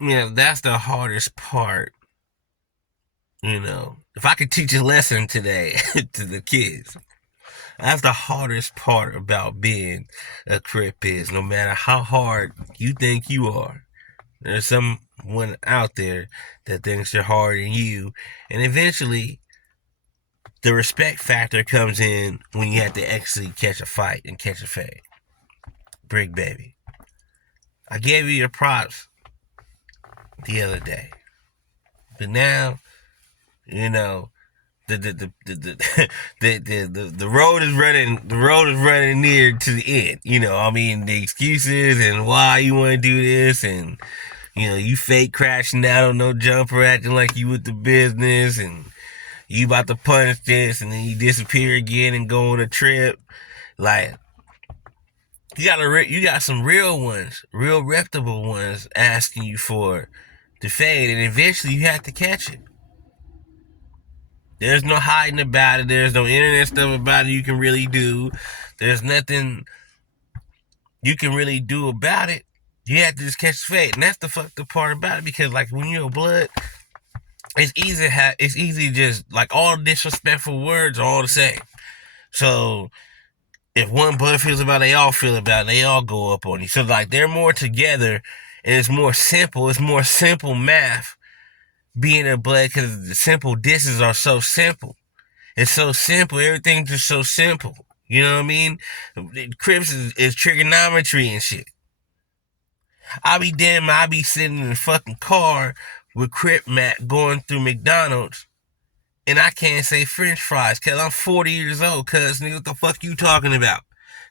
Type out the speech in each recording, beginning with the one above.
that's the hardest part. If I could teach a lesson today to the kids, that's the hardest part about being a Crip is no matter how hard you think you are, there's someone out there that thinks they're harder than you. And eventually, the respect factor comes in when you have to actually catch a fight and catch a fade. Bricc, baby. I gave you your props the other day. But now, you know, the road is running near to the end. The excuses and why you want to do this, and you fake crashing out on no jumper, acting like you with the business, and you about to punch this, and then you disappear again and go on a trip. Like you got some real ones, real reputable ones asking you for the fade, and eventually you have to catch it. There's no hiding about it. There's no internet stuff about it you can really do. There's nothing you can really do about it. You have to just catch the fade, and that's the fucked up part about it. Because like when you're blood, it's easy to just like all disrespectful words are all the same. So if one blood feels about it, they all feel about it. They all go up on you. So like they're more together, and it's more simple. It's more simple math being a blood because the simple disses are so simple. It's so simple. Everything's just so simple. You know what I mean? Crips is trigonometry and shit. I be sitting in the fucking car with Crip Matt going through McDonald's and I can't say French fries because I'm 40 years old, cuz nigga, what the fuck you talking about?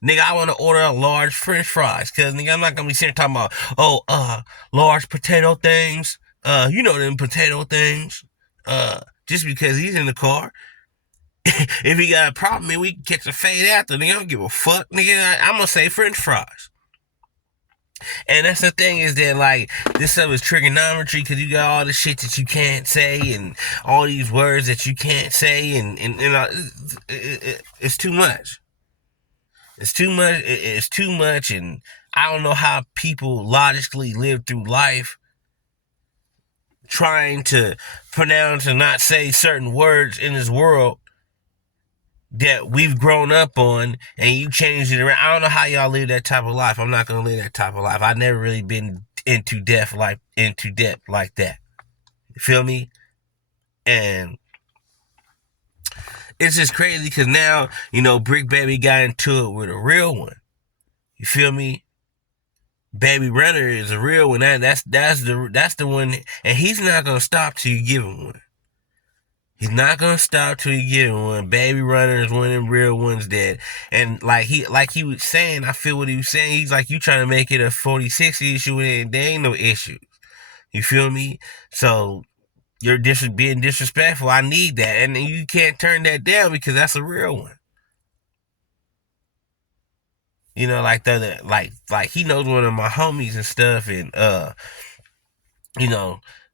Nigga, I want to order a large French fries, cuz nigga, I'm not gonna be sitting talking about, large potato things. Them potato things. Just because he's in the car. If he got a problem, man, we can catch a fade after. Nigga, I don't give a fuck. Nigga, I'm gonna say French fries. And that's the thing is that, like, this stuff is trigonometry because you got all the shit that you can't say and all these words that you can't say, it's too much. It's too much. It's too much, and I don't know how people logically live through life trying to pronounce and not say certain words in this world that we've grown up on, and you change it around. I don't know how y'all live that type of life. I'm not gonna live that type of life. I've never really been into depth like that. You feel me? And it's just crazy because now, Bricc Baby got into it with a real one. You feel me? Baby Runner is a real one. That's the one, and he's not gonna stop till you give him one. He's not gonna stop till you get one. Baby Runner is one of them real ones that, and like he was saying, I feel what he was saying. He's like, you trying to make it a 40-60 issue, and there ain't no issue. You feel me? So you're being disrespectful. I need that, and you can't turn that down because that's a real one. Like he knows one of my homies and stuff, and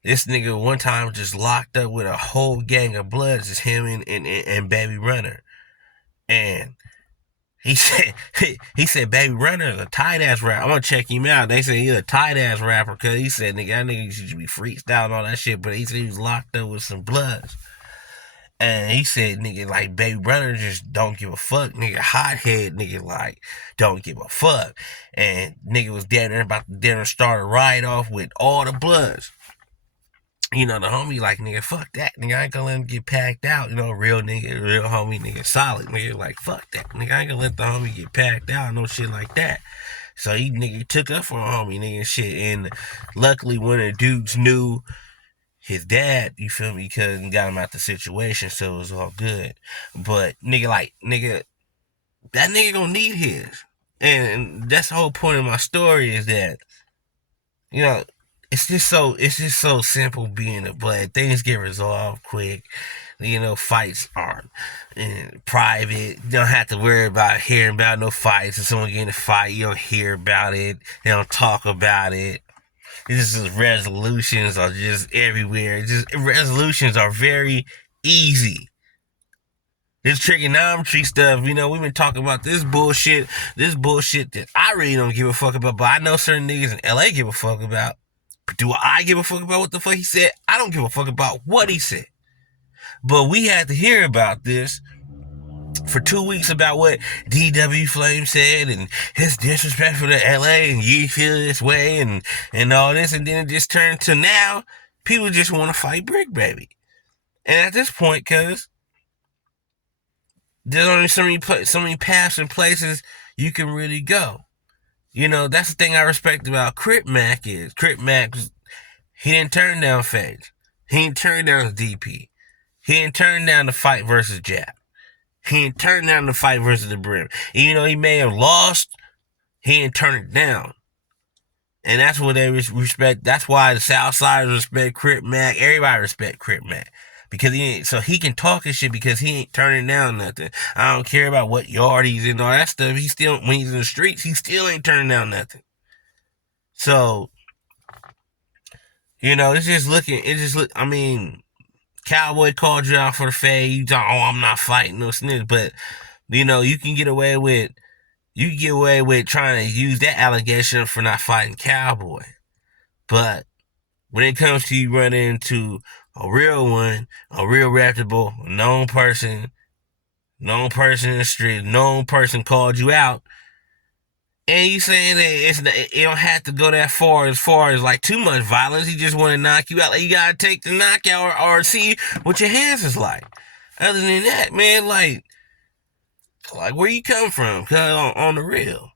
this nigga one time just locked up with a whole gang of bloods, just him and Baby Runner. And he said Baby Runner is a tight ass rapper. I'm gonna check him out. They say he's a tight ass rapper because he said nigga, that nigga should be freestyle and all that shit, but he said he was locked up with some bloods. And he said, nigga, like, Baby Runner just don't give a fuck. Nigga, hothead, nigga, like, don't give a fuck. And nigga was down there about to start a ride off with all the bloods. The homie like, nigga, fuck that. Nigga, I ain't gonna let him get packed out. Real nigga, real homie, nigga, solid. Nigga, like, fuck that. Nigga, I ain't gonna let the homie get packed out. No shit like that. So he, nigga, took up for a homie, nigga, and shit. And luckily, one of the dudes knew his dad, you feel me, because he got him out the situation, so it was all good. But, nigga, that nigga gonna need his. And that's the whole point of my story is that, it's just so simple being a blood. Things get resolved quick. Fights are private. You don't have to worry about hearing about no fights. If someone get in a fight, you don't hear about it. They don't talk about it. It's just resolutions are just everywhere. Resolutions are very easy. This trigonometry stuff, we've been talking about this bullshit that I really don't give a fuck about, but I know certain niggas in LA give a fuck about. Do I give a fuck about what the fuck he said? I don't give a fuck about what he said. But we had to hear about this for 2 weeks about what DW Flame said and his disrespectful to LA and you feel this way and all this, and then it just turned to now people just want to fight Bricc, baby. And at this point, cuz there's only so many paths and places you can really go. You know, that's the thing I respect about Crip Mac is Crip Mac, he didn't turn down Phage. He didn't turn down DP. He didn't turn down the fight versus Jap. He didn't turn down the fight versus the Brim. Even though he may have lost, he didn't turn it down. And that's what they respect. That's why the Southsiders respect Crip Mac. Everybody respect Crip Mac. Because so he can talk his shit because he ain't turning down nothing. I don't care about what yard he's in, all that stuff. He still, when he's in the streets, he still ain't turning down nothing. So, you know, I mean, Cowboy called you out for the fade. You thought, oh, I'm not fighting no snitch. But, you know, you can get away with trying to use that allegation for not fighting Cowboy. But when it comes to you running into a real one, a real reputable, known person in the street, known person called you out, and you saying that it don't have to go that far as like too much violence. He just want to knock you out. Like, you gotta take the knockout or see what your hands is like. Other than that, man, like where you come from? Cause on the real.